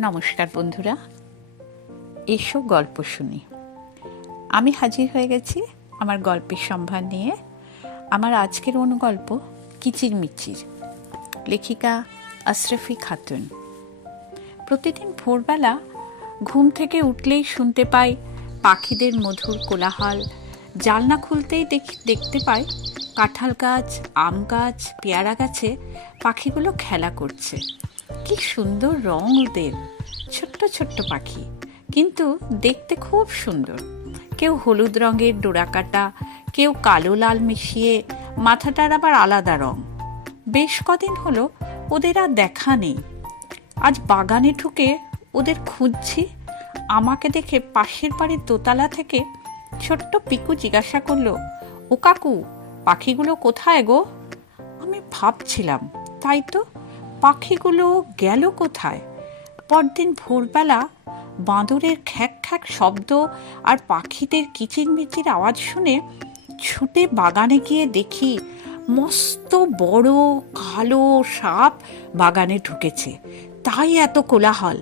নমস্কার বন্ধুরা, এসো গল্প শুনি। আমি হাজির হয়ে গেছি আমার গল্পের সম্ভার নিয়ে। আমার আজকের অনুগল্প কিচিরমিচির, লেখিকা আশরাফি খাতুন। প্রতিদিন ভোরবেলা ঘুম থেকে উঠলেই শুনতে পাই পাখিদের মধুর কোলাহল। জানলা খুলতেই দেখতে পাই কাঁঠাল গাছ, আম গাছ, পেয়ারা গাছে পাখিগুলো খেলা করছে। কি সুন্দর রং ওদের, ছোট্ট ছোট্ট পাখি, কিন্তু দেখতে খুব সুন্দর। কেউ হলুদ রঙের ডোরাকাটা, কেউ কালো লাল মিশিয়ে, মাথাটার আবার আলাদা রং। বেশ কদিন হলো ওদের আর দেখা নেই। আজ বাগানে ঢুকে ওদের খুঁজছি। আমাকে দেখে পাশের বাড়ির দোতলা থেকে ছোট্ট পিকু জিজ্ঞাসা করলো, ও কাকু, পাখিগুলো কোথায় গো? আমি ভাবছিলাম, তাই তো, পাখিগুলো গেল কোথায়? পরদিন ভোরবেলা বাঁদরের খ্যাক খ্যাক শব্দ আর পাখিদের কিচিরমিচির আওয়াজ শুনে ছুটে বাগানে গিয়ে দেখি মস্ত বড় কালো সাপ বাগানে ঢুকেছে। তাই এত কোলাহল।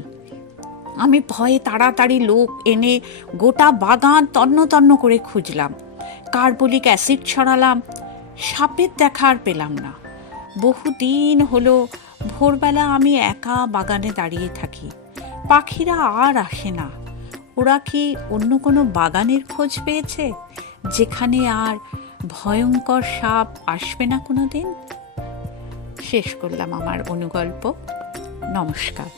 আমি ভয়ে তাড়াতাড়ি লোক এনে গোটা বাগান তন্ন তন্ন করে খুঁজলাম, কার্বলিক অ্যাসিড ছড়ালাম। সাপের দেখা আর পেলাম না। বহুদিন হলো ভোরবেলা আমি একা বাগানে দাঁড়িয়ে থাকি। পাখিরা আর আসে না। ওরা কি অন্য কোনো বাগানের খোঁজ পেয়েছে, যেখানে আর ভয়ঙ্কর সাপ আসবে না কোনো দিন? শেষ করলাম আমার অনুগল্প। নমস্কার।